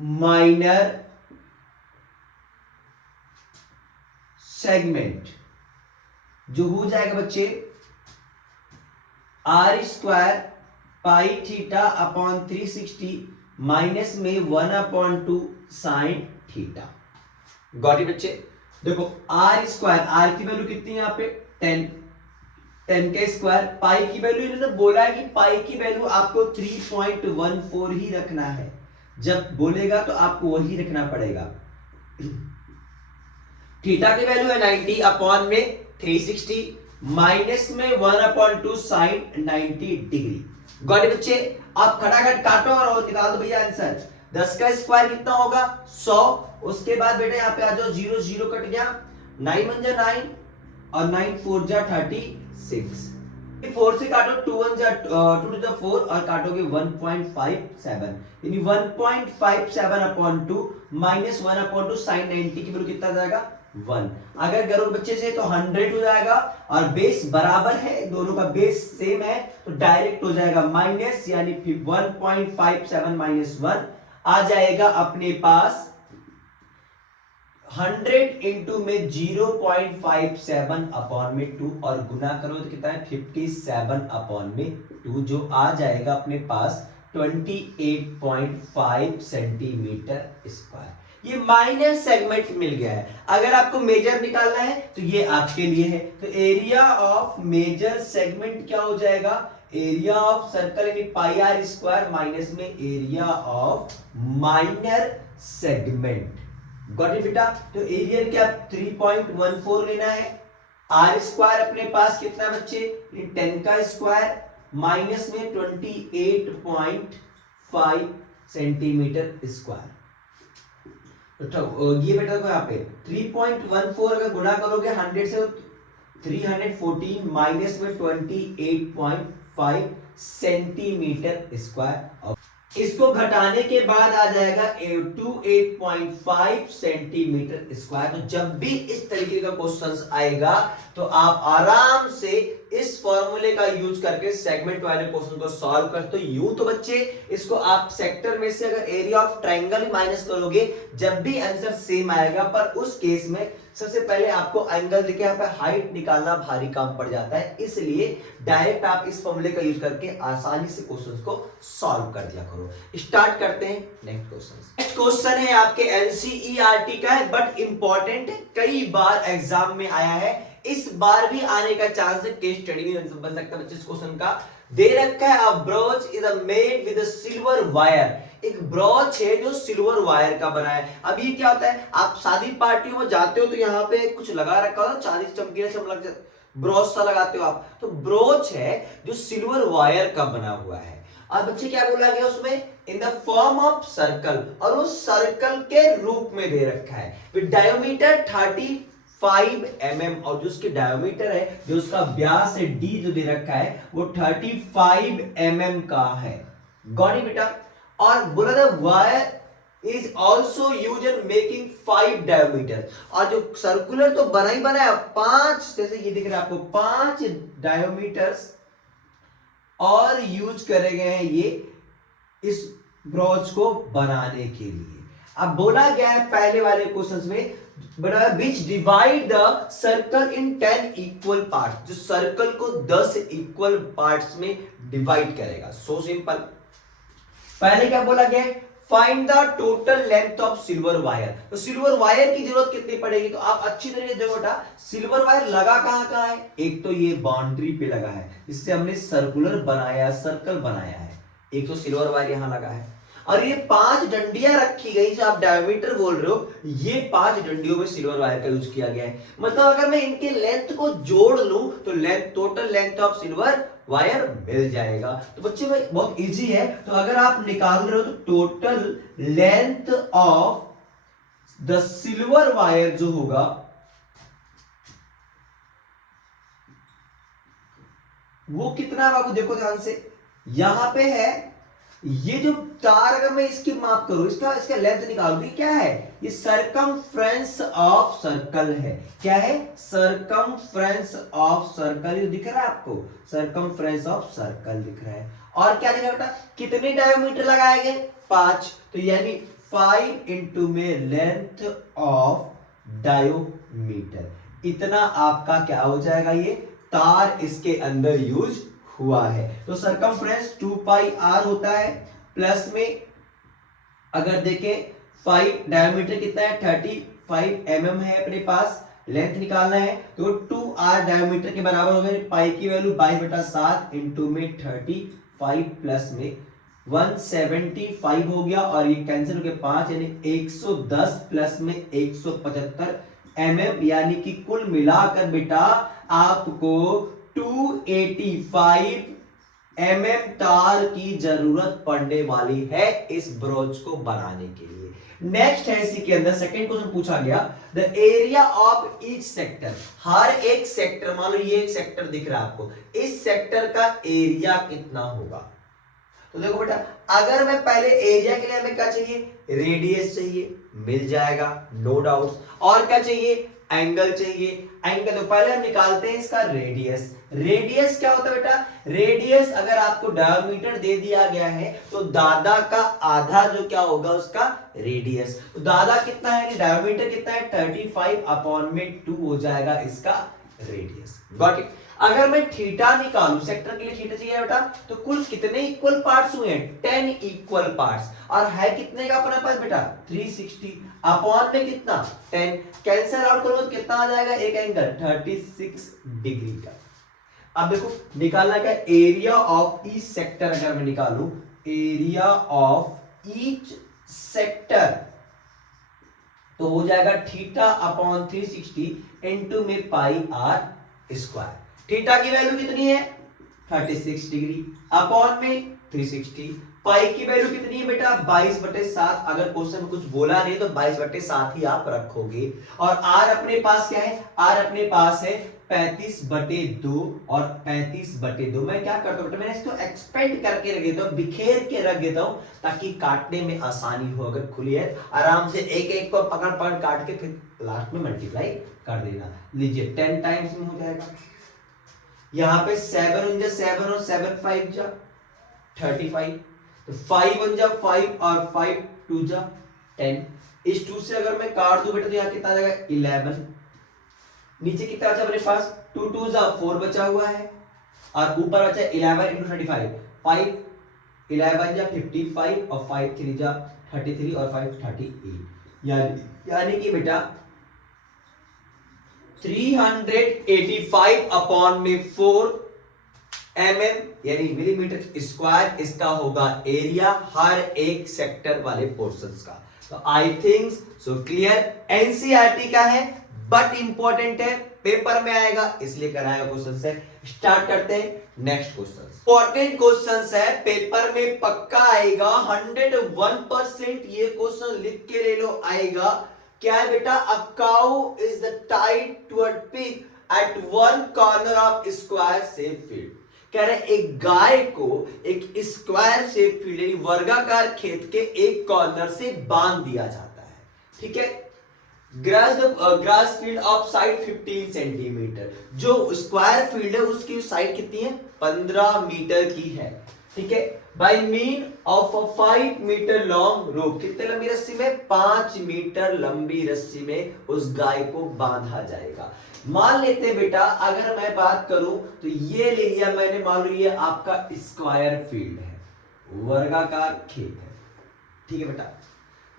माइनर सेगमेंट, जो हो जाएगा बच्चे r square pi theta upon 360 minus में 1/2 साइन थीटा। गॉट इट बच्चे। देखो आर स्क्वायर, आर की वैल्यू कितनी है यहाँ पे 10, 10 के स्क्वायर, पाई की वैल्यू इन्होंने बोला है कि पाई की वैल्यू आपको 3.14 ही रखना है, जब बोलेगा तो आपको वही रखना पड़ेगा। थीटा की वैल्यू है 90 अपॉन में 360 माइनस में 1/2 साइन 90 डिग्री। गॉट इट बच्चे। आप खटाखट काटो और निकाल दो भैया आंसर। 10 का स्क्वायर कितना होगा 100, उसके बाद बेटा यहाँ पे आ जाओ 0 0 कट गया, 9 1 जा 9 और 9 4 जा 36, 4 से काटो 2 1 जा 2 टू द 4 और काटोगे 1.57, यानी 1.57 अपॉन 2 माइनस 1/2 साइन 90 की वैल्यू कितना जाएगा 1। अगर करोगे बच्चे से तो 100 हो जाएगा और बेस बराबर है, दोनों का बेस सेम है तो डायरेक्ट हो जाएगा माइनस, यानी 1.57 माइनस 1 आ जाएगा अपने पास 100 इंटू में 0.57 अपॉन में 2 और गुना करो तो कितना है 57 अपॉन में 2, जो आ जाएगा अपने पास 28.5 सेंटीमीटर स्क्वायर। ये माइनर सेगमेंट मिल गया है। अगर आपको मेजर निकालना है तो ये आपके लिए है। तो एरिया ऑफ मेजर सेगमेंट क्या हो जाएगा, एरिया ऑफ सर्कल यानी पाई आर स्क्वायर माइनस में area of minor segment. Got it बेटा। तो एरिया क्या 3.14 लेना है, आर स्क्वायर अपने पास कितना बच्चे 10 का स्क्वायर माइनस में 28.5 सेंटीमीटर स्क्वायर। तो ये बेटा देखो यहाँ पे 3.14 अगर गुणा करोगे 100 से 314 माइनस में 28.5 सेंटीमीटर स्क्वायर। इसको घटाने के बाद आ जाएगा 28.5 सेंटीमीटर स्क्वायर। तो जब भी इस तरीके का क्वेश्चन आएगा तो आप आराम से इस फॉर्मूले का यूज करके सेगमेंट वाले क्वेश्चन को सॉल्व करते हो। यूं तो बच्चे इसको आप सेक्टर में से अगर एरिया ऑफ ट्रायंगल माइनस करोगे जब भी आंसर सेम आएगा, पर उस केस में सबसे पहले आपको एंगल देखिए यहाँ पे हाइट निकालना भारी काम पड़ जाता है, इसलिए डायरेक्ट आप इस फॉर्मूले का यूज करके आसानी से क्वेश्चंस को सॉल्व कर दिया करो। स्टार्ट करते हैं नेक्स्ट क्वेश्चन। नेक्स्ट क्वेश्चन है आपके एनसीईआरटी का है बट इंपॉर्टेंट है, कई बार एग्जाम में आया है, इस बार भी आने का चांस है, केस स्टडी भी बन सकता है बच्चे। इस क्वेश्चन का दे रखा है a brooch is made with a silver wire, एक ब्रोच है जो सिल्वर वायर का बना है। अब ये क्या होता है, आप शादी पार्टियों में जाते हो तो यहाँ पे कुछ लगा रखा होता है, चांदी चमकीला चमक ब्रोच सा लगाते हो आप, तो ब्रोच है जो सिल्वर वायर का बना हुआ है। अब बच्चे क्या बोला गया उसमें, in the form of circle, और वो सर्कल के रूप में दे रखा है विद डायोमीटर 35 mm, और जो उसकी डायोमीटर है, जो उसका व्यास है d जो दे रखा है वो 35 mm का है। गॉट इट बेटा। और बोला था wire is also use in making 5 डायोमीटर, और जो सर्कुलर तो बना ही बना है 5, जैसे ये दिख रहा है आपको 5 डायोमीटर्स और यूज करे गए हैं ये इस ब्रोच को बनाने के लिए। अब बोला गया है पहले वाले क्वेश्चंस में which divide the circle in 10 equal parts, जो सर्कल को 10 इक्वल पार्ट्स में डिवाइड करेगा। So simple. पहले क्या बोला गया, find the total length of silver wire. तो सिल्वर वायर की जरूरत कितनी पड़ेगी, तो आप अच्छी तरीके से देखो बेटा, सिल्वर वायर लगा कहां है, एक तो ये बाउंड्री पे लगा है, इससे हमने सर्कुलर बनाया, सर्कल बनाया है, एक तो सिल्वर वायर यहां लगा है, और ये 5 डंडियां रखी गई जो आप डायमीटर बोल रहे हो, ये 5 डंडियों में सिल्वर वायर का यूज किया गया है। मतलब अगर मैं इनके लेंथ को जोड़ लूं तो length, total length of silver wire मिल जाएगा। तो बच्चे भाई बहुत इजी है, तो अगर आप निकाल रहे हो तो total length of the silver wire जो होगा वो कितना है बाबू, देखो ध्यान से, यहां पे है ये जो तार, अगर मैं इसकी माप करूं, इसका इसका लेंथ निकालूं, क्या है ये, सरकमफ्रेंस ऑफ सर्कल है। क्या है, सरकमफ्रेंस ऑफ सर्कल, ये दिख रहा है आपको, सरकमफ्रेंस ऑफ सर्कल दिख रहा है। और क्या दिखा बेटा, कितने डायोमीटर लगाए गए, 5, तो यानी 5 इंटू में लेंथ ऑफ डायोमीटर, इतना आपका क्या हो जाएगा, ये तार इसके अंदर यूज हुआ है। तो सरकमफ्रेंस 2 पाई आर होता है, प्लस में अगर देखें 5 डायमीटर कितना है 35 mm है, अपने पास लेंथ निकालना है तो 2r डायमीटर के बराबर हो गया, पाई की वैल्यू 22/7 इंटू में 35 प्लस में 175 हो गया, और ये कैंसिल हो गया 5, यानी 110 प्लस में 175 mm, यानी कि कुल मिलाकर बेटा आपको 285 mm तार की जरूरत पड़ने वाली है इस ब्रोच को बनाने के लिए। नेक्स्ट है इसी के अंदर सेकंड क्वेश्चन पूछा गया, the area of each sector, हर एक सेक्टर, मान लो ये एक सेक्टर दिख रहा है आपको, इस सेक्टर का एरिया कितना होगा। तो देखो बेटा, अगर मैं पहले एरिया के लिए हमें क्या चाहिए, रेडियस चाहिए, मिल जाएगा नो डाउट्स, और क्या चाहिए, एंगल चाहिए, एंगल, तो पहले हम निकालते हैं इसका रेडियस। रेडियस क्या होता है बेटा, रेडियस अगर आपको डायमीटर दे दिया गया है तो दादा का आधा जो क्या होगा उसका रेडियस, तो दादा कितना है, डायमीटर कितना है 35/2 हो जाएगा इसका रेडियस। Got it. अगर मैं थीटा निकालूं, सेक्टर के लिए थीटा चाहिए बेटा, तो कुल कितने इक्वल पार्ट्स हुए हैं, 10 इक्वल पार्ट्स, और है कितने का अपने पास बेटा 360, अपॉन में कितना 10, कैंसिल आउट करो तो कितना आ जाएगा, एक एंगल 36 डिग्री का। अब देखो निकालना क्या, एरिया ऑफ ईच सेक्टर, अगर मैं निकालूं एरिया ऑफ ईच सेक्टर तो हो जाएगा थीटा अपॉन 360 इंटू में पाई आर स्क्वायर। थीटा की वैल्यू कितनी है 36 डिग्री, अपॉन में 360, पाई की वैल्यू कितनी है बेटा 22/7, अगर क्वेश्चन में कुछ बोला नहीं तो 22/7 ही आप रखोगे, और आर अपने पास क्या है, आर अपने पास है 35/2 और 35/2। मैं क्या करता हूं, मैंने इसको एक्सपेंड करके रख देता हूं, बिखेर के रख देता हूं, ताकि काटने में आसानी हो। अगर खुली है आराम से एक एक को पकड़ पकड़ काट के फिर लास्ट में मल्टीप्लाई कर देना। लीजिए 10 टाइम्स में हो जाएगा, यहां पे 7 7 और 7 5 जा 35, तो 5 1 जा 5 और 5 2 जा 10, इस 2 से अगर मैं काट दूं बेटा तो यहां कितना आ जाएगा 11, नीचे कितना बचा अपने पास 2 2 जा 4 बचा हुआ है, और ऊपर बचा 11 इंटू 35, 5 11 जा 55 और 5 3 जा 33 और 5 38, यानी कि बेटा 385 अपॉन में 4 mm यानी मिलीमीटर स्क्वायर इसका होगा एरिया हर एक सेक्टर वाले पोर्शंस का। तो I think so clear, NCERT का है बट इंपॉर्टेंट है, पेपर में आएगा इसलिए कराया क्वेश्चन से। स्टार्ट करते हैं नेक्स्ट क्वेश्चन। इंपॉर्टेंट क्वेश्चन है, पेपर में पक्का आएगा 101%, ये क्वेश्चन लिख के ले लो, आएगा। क्या है बेटा, a cow is the tied to a pig at one corner of square shape field. कह रहे एक गाय को एक स्क्वायर शेप फील्ड यानी वर्गाकार खेत के एक कॉर्नर से बांध दिया जाता है, ठीक है। Grass field of side 15 centimetre, जो स्क्वायर फील्ड है उसकी साइड कितनी है 15 मीटर की है, ठीक है। By mean of a 5 metre long rope, कितने लंबी रस्सी में 5 मीटर लंबी रस्सी में उस गाय को बांधा जाएगा। मान लेते हैं बेटा, अगर मैं बात करूं तो ये ले लिया मैंने, मान लो ये आपका स्क्वायर फील्ड है, वर्गाकार खेत है, ठीक है बेटा,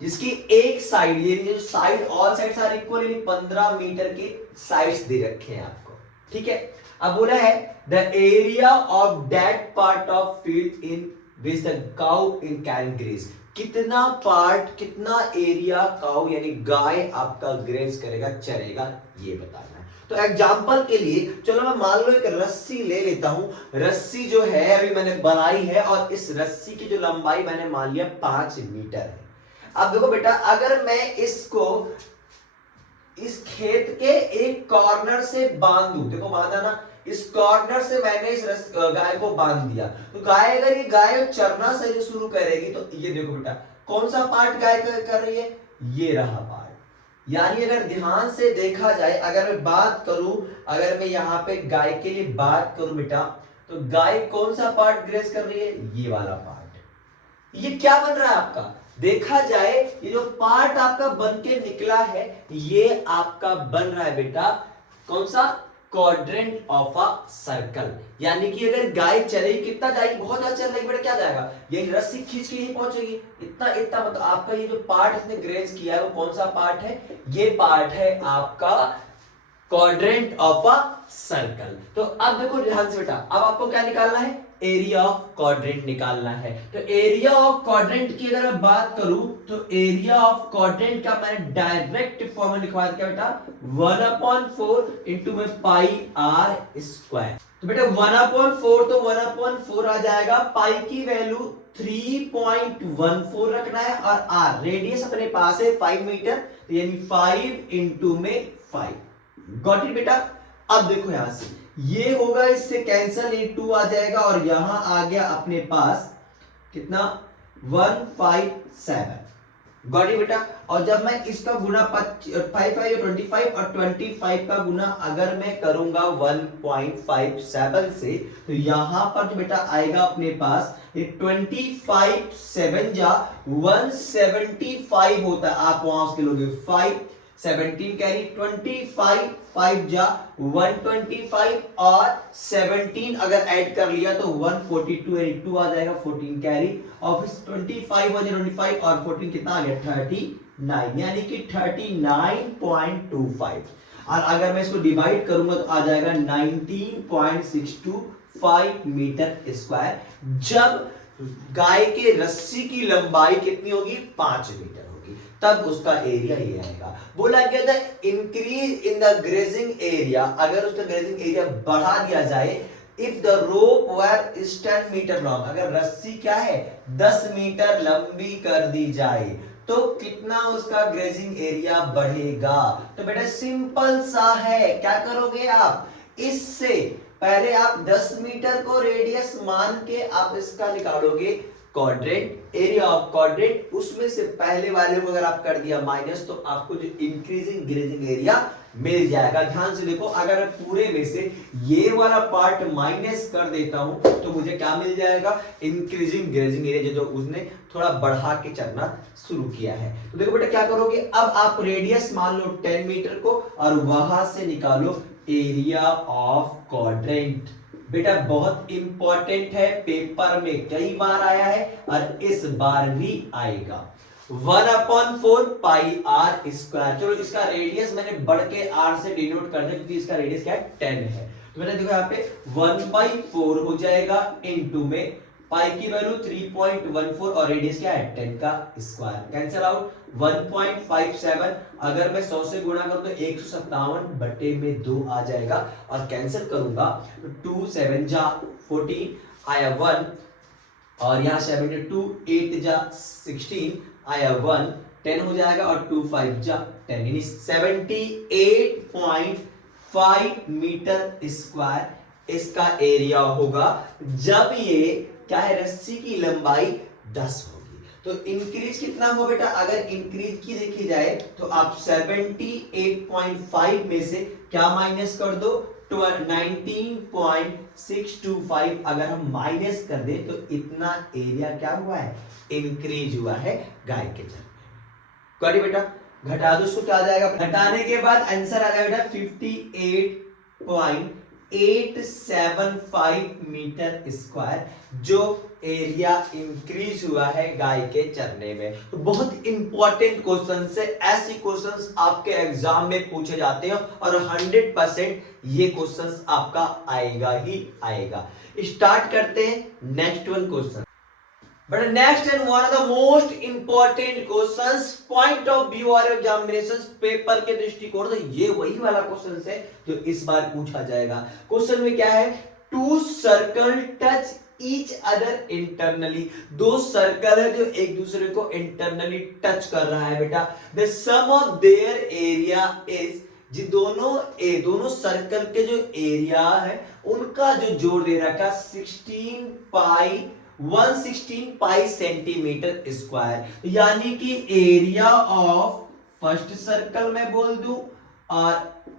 जिसकी एक साइड, ये जो side all sides are equal यानी 15 मीटर के साइड्स दे रखे हैं आपको, ठीक है। अब बोला है the area of that part of field in which the cow in can graze, कितना पार्ट, कितना एरिया काउ यानी गाय आपका ग्रेज करेगा, चरेगा, ये बताना है। तो एग्जांपल के लिए चलो मैं मान लो एक रस्सी ले लेता हूं, रस्सी जो है अभी मैंने बनाई है और इस रस्सी की जो लंबाई मैंने मान लिया 5 मीटर है। अब देखो बेटा, अगर मैं इसको इस खेत के एक कॉर्नर से बांध दूं, देखो बांधा ना, इस कॉर्नर से मैंने इस गाय को बांध दिया, तो गाय अगर ये गाय चरना से शुरू करेगी तो ये देखो बेटा कौन सा पार्ट गाय कर रही है, ये रहा पार्ट। यानी अगर ध्यान से देखा जाए, अगर मैं बात करूं, अगर मैं यहाँ पे गाय के लिए बात करूं बेटा, तो गाय कौन सा पार्ट ग्रेस कर रही है, ये वाला पार्ट। ये क्या बन रहा है आपका, देखा जाए ये जो पार्ट आपका बन के निकला है, ये आपका बन रहा है बेटा कौन सा, क्वाड्रेंट ऑफ अ सर्कल। यानी कि अगर गाय चलेगी, कितना जाएगी, बहुत ज्यादा चल रही बेटा, क्या जाएगा, ये रस्सी खींच के ही पहुंचेगी, इतना इतना। मतलब आपका ये जो पार्ट इसने ग्रेज किया है वो कौन सा पार्ट है, ये पार्ट है आपका क्वाड्रेंट ऑफ अ सर्कल। तो अब देखो ध्यान से बेटा, अब आपको क्या निकालना है, एरिया ऑफ क्वाड्रेंट निकालना है। तो एरिया ऑफ क्वाड्रेंट की अगर मैं बात करूं, तो एरिया ऑफ क्वाड्रेंट का मैंने डायरेक्ट फॉर्मूला लिखवा दिया बेटा, 1/4 इंटू में पाई आर स्क्वायर। तो बेटा 1/4 तो 1/4 आ जाएगा, पाई की वैल्यू 3.14 रखना है, और आर रेडियस अपने पास है 5 मीटर, तो यानी 5 इंटू में 5। गॉट इट बेटा। अब देखो यहां से ये होगा, इससे कैंसल, ये 2 आ जाएगा, और यहां आ गया अपने पास कितना, 157। गॉट इट बेटा। और जब मैं इसका गुना 5 5 25 और 25 का गुना अगर मैं करूंगा 1.57 से, तो यहां पर जो बेटा आएगा अपने पास, ये 25 7 जा 175 होता है, आप वहां उसके लोगे 5 17 कैरी, 25 5 जा 125 और 17 अगर ऐड कर लिया तो 142 यानी 2 आ जाएगा, 14 कैरी, और फिर 25 25 और 14 कितना आ गया, 39, यानी कि 39.25। और अगर मैं इसको डिवाइड करूंगा तो आ जाएगा 19.625 मीटर स्क्वायर, जब गाय के रस्सी की लंबाई कितनी होगी, 5 मीटर, तब उसका एरिया ये आएगा। बोला गया था increase in the grazing area, अगर उसका ग्रेजिंग एरिया बढ़ा दिया जाए, if the rope were is 10 metre long, अगर रस्सी क्या है 10 मीटर लंबी कर दी जाए, तो कितना उसका ग्रेजिंग एरिया बढ़ेगा। तो बेटा सिंपल सा है, क्या करोगे आप, इससे पहले आप 10 मीटर को रेडियस मान के आप इसका निकालोगे क्वाड्रेंट, एरिया ऑफ क्वाड्रेंट, उसमें से पहले वाले को अगर आप कर दिया माइनस, तो आपको जो इंक्रीजिंग ग्रेजिंग एरिया मिल जाएगा। ध्यान से देखो, अगर मैं पूरे में से ये वाला पार्ट माइनस कर देता हूं तो मुझे क्या मिल जाएगा, इंक्रीजिंग ग्रेजिंग एरिया, जो उसने थोड़ा बढ़ा के चलना शुरू किया है। तो देखो बेटा क्या करोगे, अब आप रेडियस मान लो 10 मीटर को, और वहां से निकालो एरिया ऑफ क्वाड्रेंट। बेटा बहुत इंपॉर्टेंट है, पेपर में कई बार आया है और इस बार भी आएगा। 1/4 पाई आर स्क्वायर। चलो इसका रेडियस मैंने बढ़ के आर से डिनोट कर दिया, क्योंकि इसका रेडियस क्या है, 10 है। तो बेटा देखो यहाँ पे 1/4 हो जाएगा, इनटू में पाई की वैल्यू 3.14 और रेडियस क्या है 10 का स्क्वायर, कैंसिल आउट 1.57। अगर मैं 100 से गुणा करूं तो 157 बटे में 2 आ जाएगा, और कैंसिल करूंगा तो 2 7 जा 14 आया 1, और यहाँ 72 8 जा 16 आया 1, 10 हो जाएगा, और 2 5 जा 10, यानी 78.5 मीटर स्क्वायर इसका एरिया होगा, जब ये क्या है, रस्सी की लंबाई 10 होगी। तो इंक्रीज कितना हो बेटा, अगर इंक्रीज की देखी जाए तो आप 78.5 में से क्या माइनस कर दो, 19.625 अगर हम माइनस कर दे तो इतना एरिया क्या हुआ है, इंक्रीज हुआ है गाय के जन्म में। करी बेटा, घटा दो, उसको क्या आ जाएगा, घटाने के बाद आंसर आ जाएगा बेटा 58.875 मीटर स्क्वायर, जो एरिया इंक्रीज हुआ है गाय के चरने में। तो बहुत इंपॉर्टेंट क्वेश्चन है, ऐसे क्वेश्चंस आपके एग्जाम में पूछे जाते हैं, और 100% ये क्वेश्चंस आपका आएगा ही आएगा। स्टार्ट करते हैं next one question. But next and one of the most important questions point of view और एग्जामिनेशंस पेपर के दृष्टिकोण से, ये वही वाला क्वेश्चन है जो इस बार पूछा जाएगा। क्वेश्चन में क्या है, two circle touch each other internally, दो सर्कल है जो एक दूसरे को इंटरनली टच कर रहा है बेटा। The sum of their area is, जी दोनों सर्कल के जो एरिया है उनका जो जोड़ दे रखा 116 पाई सेंटीमीटर स्क्वायर, यानी कि एरिया ऑफ फर्स्ट सर्कल में बोल दूं और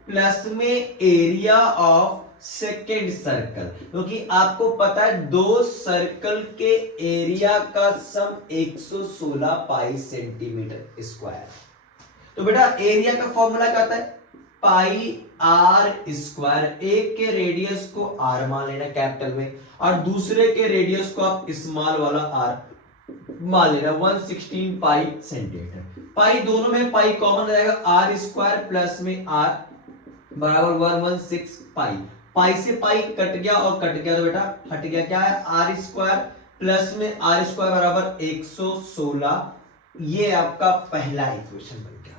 प्लस में एरिया ऑफ सेकेंड सर्कल, क्योंकि आपको पता है दो सर्कल के एरिया का सम 116 पाई सेंटीमीटर स्क्वायर। तो बेटा एरिया का फॉर्मूला क्या होता है, पाई आर स्क्वायर। एक के रेडियस को आर मान लेना कैपिटल में और दूसरे के रेडियस को आप स्मॉल वाला आर मान लेना, 116 पाई सेंटीमीटर। पाई दोनों में पाई कॉमन हो जाएगा, आर स्क्वायर प्लस में आर बराबर 116 पाई। पाई से पाई कट गया और कट गया तो बेटा हट गया, क्या है आर स्क्वायर प्लस में आर स्क्वायर बराबर 116। ये आपका पहला इक्वेशन बन गया।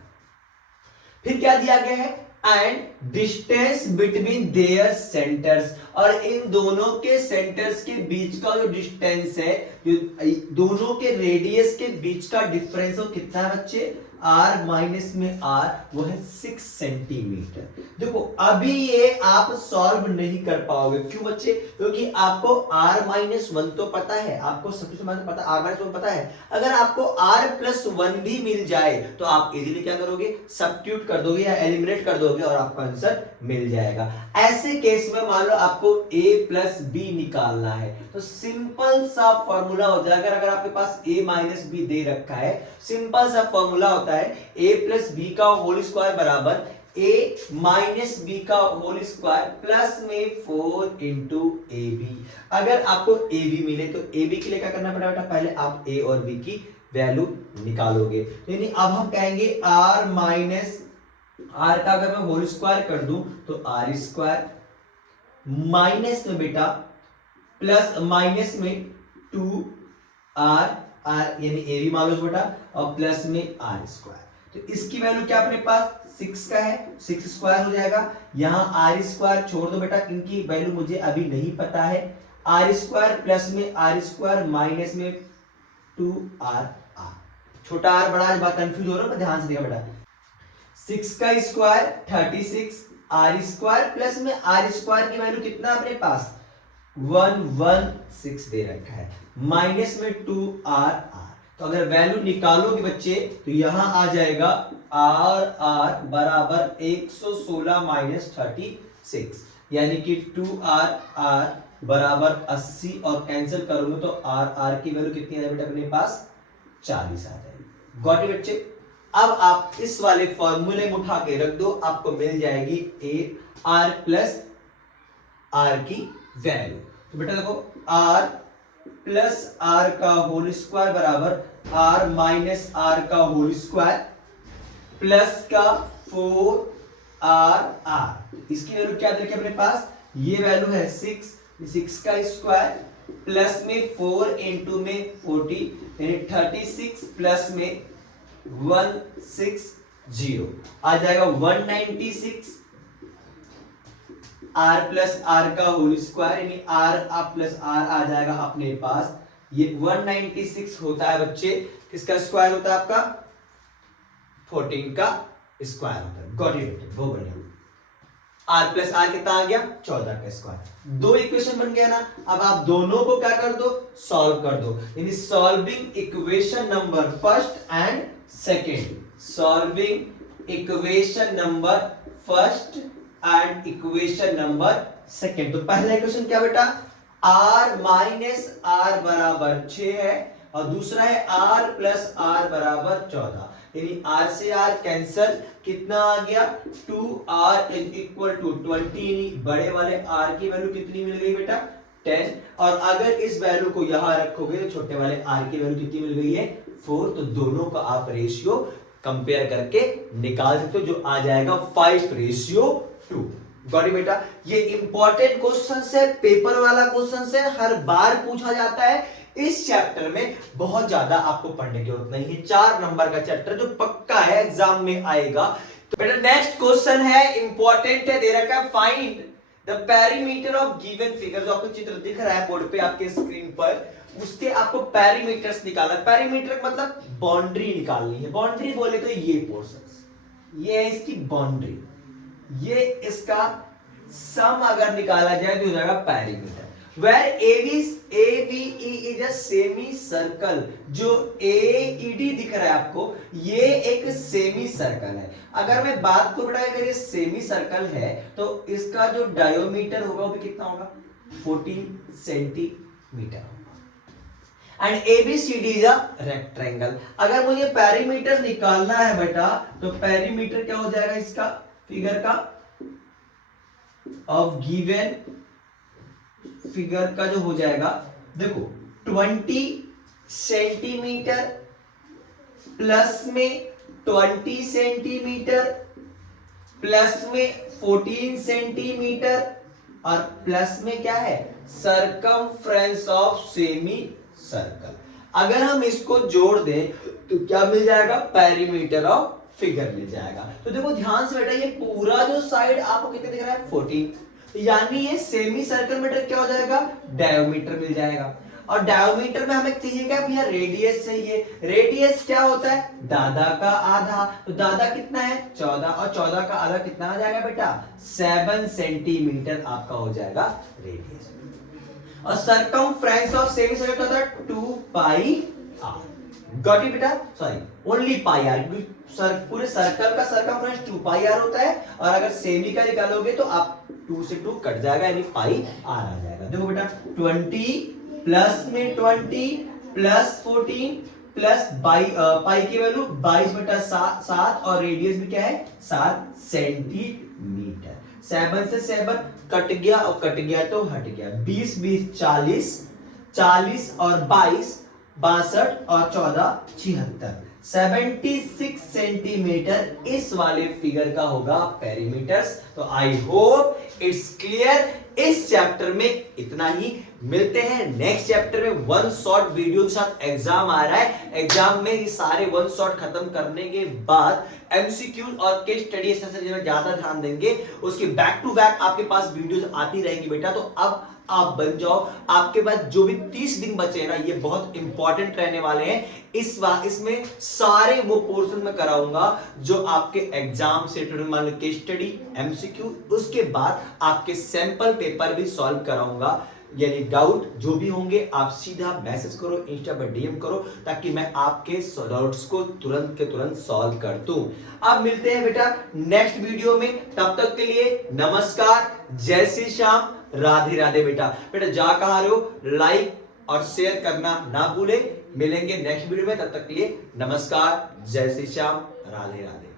फिर क्या दिया गया है, and distance between their centres, और इन दोनों के सेंटर्स के बीच का जो डिस्टेंस है, जो दोनों के रेडियस के बीच का डिफरेंस वो कितना है बच्चे, आर माइनस में आर वो है 6 सेंटीमीटर। देखो अभी ये आप सॉल्व नहीं कर पाओगे, क्यों बच्चे, क्योंकि आपको r माइनस 1 तो पता है, आपको सबसे पता r माइनस 1 पता है। अगर आपको r प्लस 1 भी मिल जाए तो आप इजीली क्या करोगे, सब्स्टिट्यूट कर दोगे या एलिमिनेट कर दोगे और आपका आंसर मिल जाएगा। ऐसे केस में मान लो आपको a प्लस बी निकालना है तो सिंपल सा फॉर्मूला हो जाएगा। अगर आपके पास a माइनस बी दे रखा है, सिंपल सा फॉर्मूला होता है a प्लस बी का होल स्क्वायर बराबर a माइनस बी का होल स्क्वायर प्लस में 4 इंटू ए बी। अगर आपको ए बी मिले तो ए बी के लिए क्या करना पड़ेगा बेटा, पहले आप a और b की वैल्यू निकालोगे। यानी अब हम कहेंगे r माइनस r का अगर मैं होल स्क्वायर कर दूं तो r स्क्वायर माइनस में बेटा प्लस माइनस में 2r यानी ए बी मान लो बेटा और प्लस में r स्क्वायर। तो इसकी वैल्यू क्या अपने पास 6 का है, 6 स्क्वायर हो जाएगा। यहां r स्क्वायर छोड़ दो बेटा, इनकी वैल्यू मुझे अभी नहीं पता है। r स्क्वायर प्लस में r स्क्वायर माइनस में 2r, छोटा r बड़ा है, बात कंफ्यूज हो रहा है, ध्यान से देखा बेटा। 6 का स्क्वायर 36, r स्क्वायर प्लस में r स्क्वायर की वैल्यू कितना अपने पास 116 दे रखा है, माइनस में 2r। तो अगर वैल्यू निकालोगे बच्चे तो यहां आ जाएगा r बराबर 116 माइनस 36, यानी कि 2r बराबर 80 और कैंसिल करोगे तो r की वैल्यू कितनी आ जाएगी बेटा अपने पास 40 आ जाएगी। गॉट इट बच्चे। अब आप इस वाले फॉर्मूले में उठा के रख दो, आपको मिल जाएगी r प्लस r की वैल्यू। तो बेटा देखो r प्लस r का होल स्क्वायर बराबर r माइनस r का होल स्क्वायर प्लस का 4r। इसकी वैल्यू क्या देखिए अपने पास, ये वैल्यू है 6 का स्क्वायर प्लस में 4 इंटू में 40 यानी 36 प्लस में 160 आ जाएगा 196 r प्लस r का होल स्क्वायर यानी r प्लस r आ जाएगा अपने पास। ये 196 होता है बच्चे, किसका स्क्वायर होता है आपका 14 का स्क्वायर होता है। गॉट इट, बहुत बढ़िया। r प्लस r कितना आ गया 14 का स्क्वायर। दो इक्वेशन बन गया ना, अब आप दोनों को क्या कर दो, सॉल्व कर दो। यानी solving equation number first and second, solving equation number first and equation number second. तो पहला इक्वेशन क्या बेटा, r माइनस r बराबर 6 है और दूसरा है r प्लस r बराबर 14, यानी r से r कैंसल, कितना आ गया 2r इज इक्वल टू 20, यानी बड़े वाले r की वैल्यू कितनी मिल गई बेटा 10, और अगर इस वैल्यू को यहां रखोगे तो छोटे वाले r की वैल्यू कितनी मिल गई है 4। तो दोनों का आप रेशियो कंपेयर करके निकाल सकते हो, जो आ जाएगा 5:2। गॉट इट बेटा। ये इंपॉर्टेंट क्वेश्चन है, पेपर वाला क्वेश्चन है, हर बार पूछा जाता है। इस चैप्टर में बहुत ज्यादा आपको पढ़ने की जरूरत नहीं है, 4 नंबर का चैप्टर जो पक्का है एग्जाम में आएगा। तो बेटा नेक्स्ट क्वेश्चन है, इंपॉर्टेंट है, दे रखा है find the perimeter of given figure, जो आपको चित्र दिख रहा है बोर्ड पे आपके स्क्रीन पर, उसके आपको पेरीमीटर्स निकालना। पेरीमीटर मतलब बाउंड्री निकालनी है। बाउंड्री बोले तो ये पोर्शन, ये है इसकी बाउंड्री, ये इसका सम अगर निकाला जाए तो हो जाएगा perimeter. Where AVE is a semi circle, जो AED दिख रहा है आपको, ये एक सेमी सर्कल है। अगर मैं बात करूं बेटा, अगर ये सेमी सर्कल है तो इसका जो डायोमीटर होगा वो भी कितना होगा, 14 सेंटीमीटर होगा। And ABCD is a rectangle. अगर मुझे पेरीमीटर निकालना है बेटा, तो पेरीमीटर क्या हो जाएगा इसका, फिगर का, ऑफ गिवन फिगर का जो हो जाएगा, देखो 20 सेंटीमीटर प्लस में 20 सेंटीमीटर प्लस में 14 सेंटीमीटर और प्लस में क्या है, सरकमफ्रेंस ऑफ सेमी सर्कल। अगर हम इसको जोड़ दें तो क्या मिल जाएगा, पेरीमीटर ऑफ फिगर मिल जाएगा। तो देखो ध्यान से बेटा, ये पूरा जो साइड आपको कितने दिख रहा है, 14, यानी ये सेमी सर्कल मीटर क्या हो जाएगा, डायोमीटर मिल जाएगा। और डायोमीटर में हमें चाहिए क्या भैया, रेडियस चाहिए। रेडियस क्या होता है, दादा का आधा, तो दादा कितना है 14, और 14 का आधा कितना आ जाएगा बेटा, 7 सेंटीमीटर आपका हो जाएगा रेडियस। और सरकमफ्रेंस ऑफ सेमी सर्कल होता है 2 पाई आर। गॉट इट बेटा, सॉरी ओनली पाई आर, पूरे सर्कल का सरकमफ्रेंस 2 पाई आर होता है, और अगर सेमी का निकालोगे तो आप 2 से 2 कट जाएगा, यानी पाई आर आ जाएगा। देखो बेटा 20 प्लस में 20 प्लस 14 प्लस पाई की वैल्यू 22/7, और रेडियस भी क्या है 7 सेंटीमीटर। 7 से 7 कट गया, और कट गया तो हट गया, 20 20 40, 40 और 22 62 और 14 76, 76 सेंटीमीटर इस वाले फिगर का होगा पेरीमीटर्स। तो आई होप इट्स क्लियर। इस चैप्टर में इतना ही, मिलते हैं नेक्स्ट चैप्टर में। वन शॉट वीडियो के साथ एग्जाम आ रहा है, एग्जाम में ये सारे वन शॉट खत्म करने के बाद एमसीक्यू और केस स्टडी में ज्यादा ध्यान देंगे, उसके बैक टू बैक आपके पास वीडियोस आती रहेंगी बेटा। तो अब आप बन जाओ, आपके पास जो भी 30 दिन बचे हैं ना, ये बहुत इंपॉर्टेंट रहने वाले हैं। इसमें सारे वो पोर्शन में कराऊंगा जो आपके एग्जाम से मान लो केस स्टडी, एमसीक्यू, उसके बाद आपके सैंपल पेपर भी सॉल्व कराऊंगा। यानी डाउट जो भी होंगे आप सीधा मैसेज करो, इंस्टा पर डीएम करो, ताकि मैं आपके डाउट्स को तुरंत के तुरंत सॉल्व कर दूं। अब मिलते हैं बेटा नेक्स्ट वीडियो में, तब तक के लिए नमस्कार, जय श्री श्याम, राधे राधे। बेटा जा कहा रहे हो, लाइक और शेयर करना ना भूले। मिलेंगे नेक्स्ट वीडियो में, तब तक के लिए नमस्कार, जय श्री श्याम, राधे राधे।